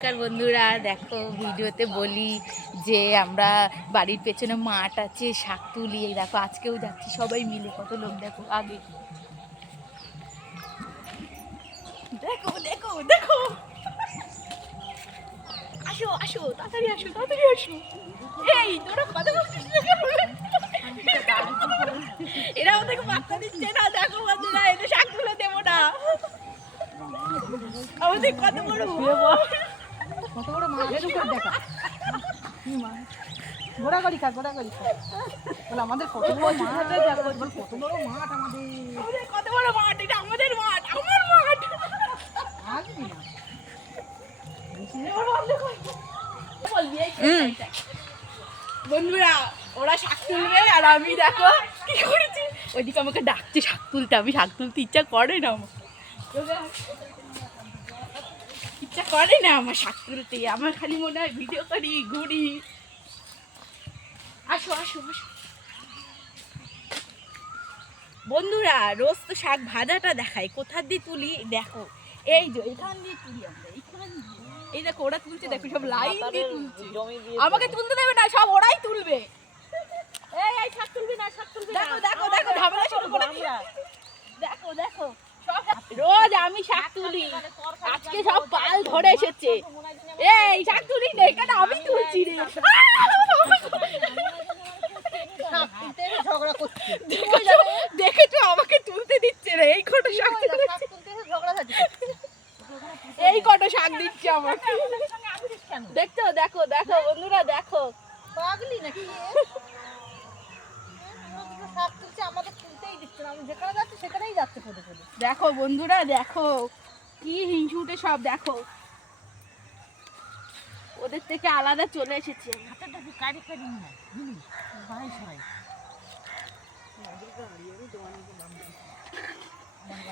নমস্কার বন্ধুরা, দেখো ভিডিওতে বলি যে আমরা বাড়ির পেছনে মাঠ আছে, শাক তুলি। এই দেখো আজকেও যাচ্ছি সবাই মিলে, কত লোক দেখো আগে। দেখো দেখো দেখো, আসো আসো, তাড়াতাড়ি আসো, তাড়াতাড়ি আসো। এই তোরা কথা বলছিস না কেন? এরা ওদেরকে বার্তা দিচ্ছে না। দেখো বন্ধুরা, এদের শাক তুলে দেবো না। আমাদের কত বড় কত বড় মাছ এর উপর দেখা ঘোরাঘুরি খা ঘোরাঘুরি খা বলে আমাদের কত বড় মাঠ, কত বড় মাঠ আমাদের কত বড় মাঠ, এটা আমাদের মাঠ, আমার মাঠ। আসবি না বন্ধুরা, ওরা শাক তুলবে আর আমি দেখো কি করেছি। ওইদিকে আমাকে ডাকছে শাক তুলতে, আমি শাক তুলতে ইচ্ছা করে না আমার, ইচ্ছা করে না আমার শাক তুলতে। আমার খালি মনে হয় ভিডিও করি, ঘুরি। আসো আসো আসো বন্ধুরা, রোজ তো শাক ভাজাটা দেখাই, কোথা দিয়ে তুলি দেখো। এই যে এখান দিয়ে তুলি আমরা, এখান দিয়ে। এই দেখো ওরা তুলছে, দেখো সব লাইন দিয়ে তুলছে। আমাকে তুলতে দেবে না, সব ওরাই তুলবে। এই এই শাক তুলবি না, শাক তুলবি না। দেখো দেখো দেখো, ঝামেলা শুরু করে দিল। দেখো দেখো, সব রোজ আমি শাক তুলি, আজকে সব পাল ধরে এসেছে। এই শাক তুলি না, এখানে আমি তুলছি রে। ঝগড়া করছে দেখেছো আমাকে তুলতে দিচ্ছে রে। এই কটা শাক এই কটা শাক দিচ্ছে আমাকে। দেখছো, দেখো দেখো বন্ধুরা, দেখো পাগলি নাকি শাক তুলছে, আমাদের তুলতেই দিচ্ছে না। আমি যেখানে যাচ্ছি সেখানেই যাচ্ছে পদে পদে। দেখো বন্ধুরা, দেখো কি হিংসুটে সব। দেখো ওদের থেকে আলাদা চলে এসেছে। হাতেরটা কি কারি কারি না সবাই সবাই